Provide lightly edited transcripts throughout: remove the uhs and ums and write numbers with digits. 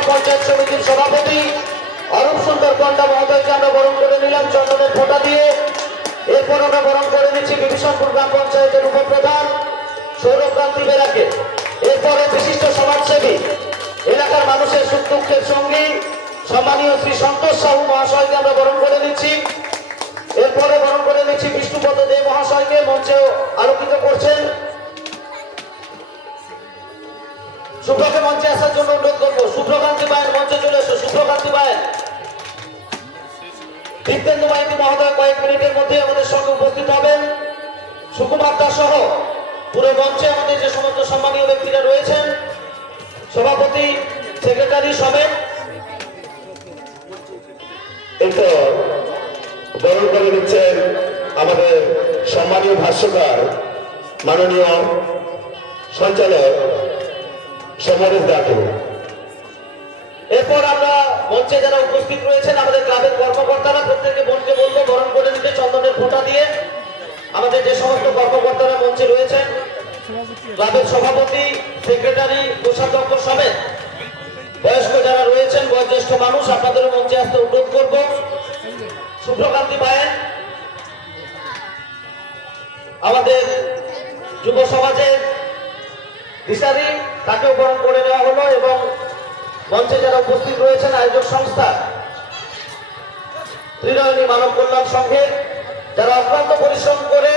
নম্বর পঞ্চায়েত সমিতির সভাপতি অরূপ সুন্দর পণ্ডা মহোদয়কে আমরা বরণ করে নিলাম চন্দনের ফোঁটা দিয়ে। এরপর আমরা বরণ করে নিচ্ছি বিভীষণপুর গ্রাম পঞ্চায়েতের উপপ্রধান সৌরভকান্তি বেরাকে। এরপরে বিশিষ্ট সমাজসেবী এলাকার মানুষের সুখ দুঃখের সঙ্গী সম্মানীয় শ্রী সন্তোষ সাহু মহাশয়কে আমরা বরণ করে নিচ্ছি। এরপরে বরণ করে নিচ্ছি বিষ্ণুপদ দে মহাশয়কে, মঞ্চে আলোকিত করছেন। শুভ্রকে মঞ্চে আসার জন্য অনুরোধ করবো। শুভ্রকান্তি বায়ের মঞ্চে চলে এসো। শুভ্রকান্তি বায়ের, দীপ্তেন্দু মাইতি মহোদয় কয়েক মিনিটের মধ্যে আমাদের সঙ্গে উপস্থিত হবেন। সুকুমার দাস সহ পুরো মঞ্চে আমাদের যে সমস্ত সম্মানীয় ব্যক্তিরা রয়েছেন, সভাপতি সেক্রেটারি সমেত। এরপর বরণ করে দিচ্ছেন আমাদের সম্মানীয় ভাষ্যকার মাননীয় সঞ্চালক সমরেশ দাকে। এরপর আমরা মঞ্চে যারা উপস্থিত রয়েছেন আমাদের ক্লাবের কর্মকর্তারা প্রত্যেককে মঞ্চে বলবো বরণ করে দিতে চন্দনের ফোঁটা দিয়ে। আমাদের যে সমস্ত কর্মকর্তারা মঞ্চে রয়েছেন, ক্লাবের সভাপতি সেক্রেটারি কোষাধ্যক্ষ সমেত বয়স্ক যারা রয়েছেন, বয়োজ্যেষ্ঠ মানুষ, আপনাদেরও মঞ্চে আসতে অনুরোধ করব। শুভ্রকান্তি বায়েন আমাদের যুব সমাজের দিশারি, তাকেও বরণ করে নেওয়া হলো। এবং মঞ্চে যারা উপস্থিত রয়েছেন আয়োজক সংস্থা ত্রিনয়নী মানব কল্যাণ সংঘের, যারা অক্লান্ত পরিশ্রম করে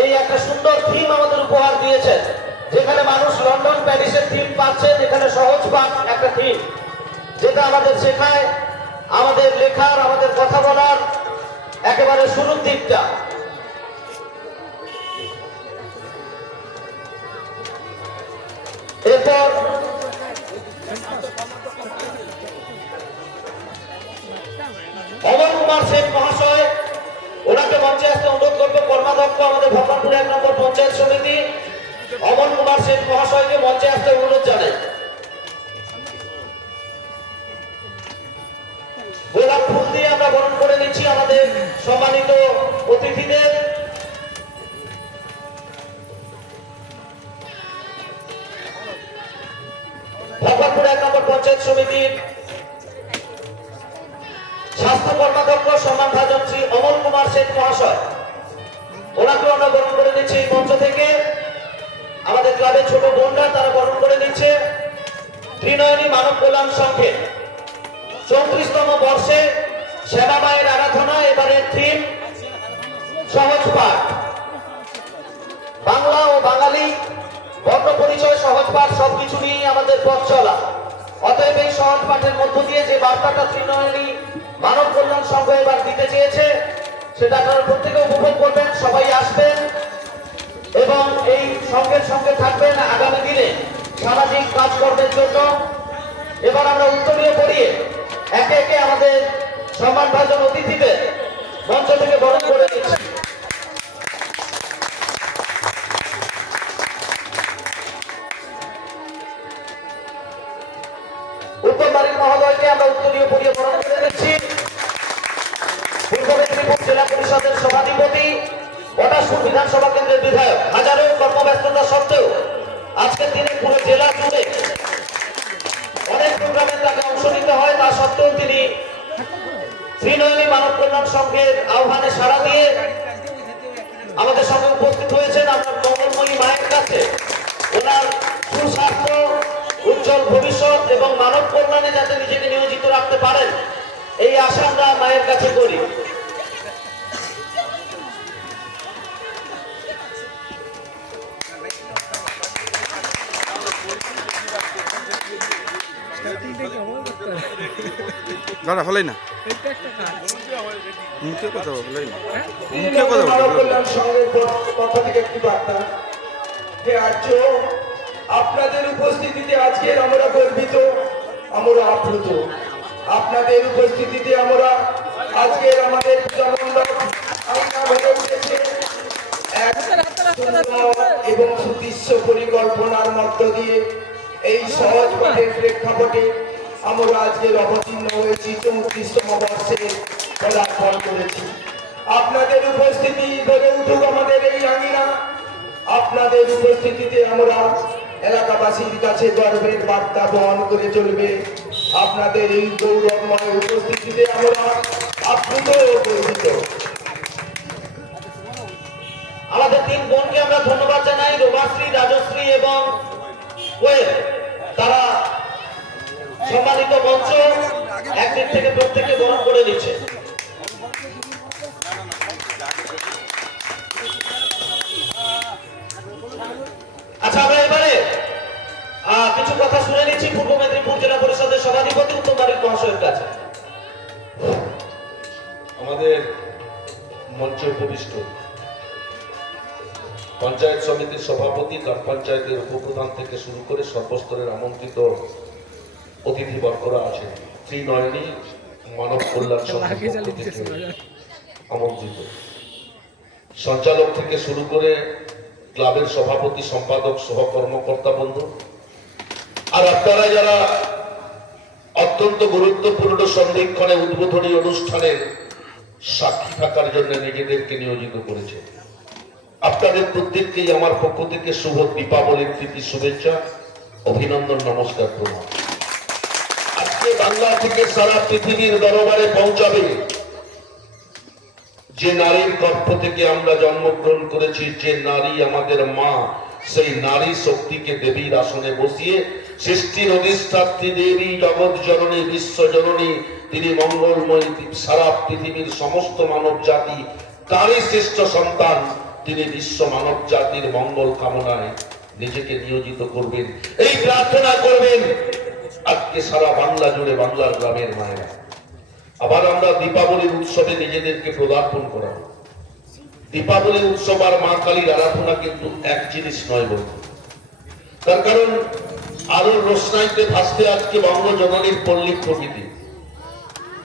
এই একটা সুন্দর থিম আমাদের উপহার দিয়েছেন, যেখানে মানুষ লন্ডন প্যারিসের থিম পাচ্ছেন, এখানে সহজ পাঠ একটা থিম, যেটা আমাদের শেখায় আমাদের লেখার, আমাদের কথা বলার একেবারে শুরুর দিকটা। এরপর অমর কুমার শেখ মহাশয়, ওনাকে মঞ্চে আসতে অনুরোধ করবো। কর্মাধ্যক্ষ আমাদের ভগবানপুর 1 নম্বর পঞ্চায়েত সমিতি অমর কুমার শেখ মহাশয়কে মঞ্চে আসতে অনুরোধ জানাই। গোলাপ ফুল দিয়ে আমরা বরণ করে নিচ্ছি আমাদের সম্মানিত অতিথিদের। ভগবানপুর 1 নম্বর পঞ্চায়েত সমিতির স্বাস্থ্য কর্মাধ্যক্ষ সম্মানভাজন শ্রী অমল কুমার শেখ মহাশয়, ওনাকেও আমরা বরণ করে নিচ্ছি এই মঞ্চ থেকে। আমাদের ক্লাবের ছোট বোনরা তারা বরণ করে নিচ্ছে। ত্রিনয়নী মানব কল্যাণ সংঘে 34তম বর্ষে সেবা মায়ের আরাধনা, এবারের থিম সহজ পাঠ। বাংলা ও বাঙালি বর্ণ পরিচয়, সহজ পাঠ সবকিছু নিয়ে আমাদের পথ চলা। অতএব এই সহজ পাঠের মধ্য দিয়ে যে বার্তাটা ত্রিনয়নী মানব কল্যাণ সংঘ এবার দিতে চেয়েছে, সেটা আপনারা প্রত্যেকে উপভোগ করবেন, সবাই আসবেন এবং এই সংঘের সঙ্গে থাকবেন আগামী দিনে সামাজিক কাজকর্মের জন্য। এবার আমরা উত্তরীয় পড়িয়ে একে একে আমাদের সম্মানভাজন অতিথিদের মঞ্চ থেকে বরণ করে দিচ্ছি। উত্তর বাড়ির মহোদয়কে আমরা উত্তরীয় পড়িয়ে বরণ করে দিচ্ছি। পূর্ব মেদিনীপুর জেলা পরিষদের সভাধিপতি, পটাশপুর বিধানসভা কেন্দ্রের বিধায়ক, হাজারো কর্মব্যস্ততা সত্ত্বেও আজকের দিনে পুরো জেলা জুড়ে অনেক প্রোগ্রামে তাকে অংশ নিতে হয়, তা সত্ত্বেও তিনি ত্রিনয়নী মানব কল্যাণ সংঘের আহ্বানে সাড়া দিয়ে আমাদের সঙ্গে উপস্থিত হয়েছেন। আমরা মঙ্গলময়ী মায়ের কাছে ওনার সুস্বাস্থ্য, উজ্জ্বল ভবিষ্যৎ এবং মানব কল্যাণে যাতে নিজেকে নিয়োজিত রাখতে পারেন, এই আশা আমরা মায়ের কাছে করি। দাদা হলাই না মুখে কথা বলাই না মুখে কথা আপনাদের উপস্থিতিতে আজকের আমরা গর্বিত, আমরা আপ্লুত। আপনাদের উপস্থিতিতে আমরা আজকের আমাদের এবং সুদৃশ্য পরিকল্পনার মধ্য দিয়ে এই সহজ পাঠের প্রেক্ষাপটে আমরা আজকের অবতীর্ণ হয়েছি 34তম বর্ষে পদার্পণ করেছি। আপনাদের উপস্থিতি ধরে উঠুক আমাদের এই আঙিনা। আপনাদের উপস্থিতিতে আমরা এলাকাবাসীর কাছে গর্বের বার্তা বহন করে চলবে। আপনাদের এই গৌরবময় উপস্থিতিতে আমরা আপ্লুত ও গর্বিত। আমাদের তিন বোনকে আমরা ধন্যবাদ জানাই, রোমাশ্রী, রাজশ্রী এবং কোয়েল। তারা সম্মানিত মঞ্চ একদিক থেকে প্রত্যেকে গ্রহণ করে নিচ্ছে। আচ্ছা, আমরা এবারে কিছু কথা শুনে নিচ্ছি পূর্ব মেদিনীপুর জেলা পরিষদের সভাধিপতি উত্তম বারিক মহাশয়ের কাছে। আমাদের মঞ্চে উপবিষ্ট পঞ্চায়েত সমিতির সভাপতি, গ্রাম পঞ্চায়েতের উপপ্রধান থেকে শুরু করে সর্বস্তরের আমন্ত্রিত অতিথিবর্গরা আছেন, ত্রিনয়নী মানব কল্যাণ সংস্থা থেকে আমন্ত্রিত, সঞ্চালক থেকে শুরু করে ক্লাবের সভাপতি, সম্পাদক, সহকর্মকর্তা বন্ধু, আর আপনারা যারা অত্যন্ত গুরুত্বপূর্ণ সন্ধিক্ষণে উদ্বোধনী অনুষ্ঠানের সাক্ষী থাকার জন্য নিজেদেরকে নিয়োজিত করেছে, আপনাদের প্রত্যেককেই আমার পক্ষ থেকে শুভ দীপাবলির প্রীতি শুভেচ্ছা, অভিনন্দন, নমস্কার, প্রণাম। আজকে বাংলা থেকে সারা পৃথিবীর দরবারে পৌঁছাবে যে নারীর গর্ভ থেকে আমরা জন্মগ্রহণ করেছি, যে নারী আমাদের মা, সেই নারী শক্তিকে দেবীর আসনে বসিয়ে সৃষ্টির অধিষ্ঠাত্রী দেবী, জগৎ জননী, বিশ্ব জননী, তিনি মঙ্গলময়ী, সারা পৃথিবীর সমস্ত মানব জাতি তারই শ্রেষ্ঠ সন্তান। তিনি বিশ্ব মানব জাতির মঙ্গল কামনায় নিজেকে নিয়োজিত করবেন, এই প্রার্থনা করবেন আজকে সারা বাংলা জুড়ে বাংলার গ্রামের মায়েরা। আবার আমরা দীপাবলির উৎসবে নিজেদেরকে পদার্পণ করাবো। দীপাবলি উৎসব আর মা কালীর আরাধনা কিন্তু এক জিনিস নয় বন্ধু। তার কারণ আলোর রোশনাইতে ভাসতে আজকে বঙ্গজননীর পল্লী প্রকৃতি।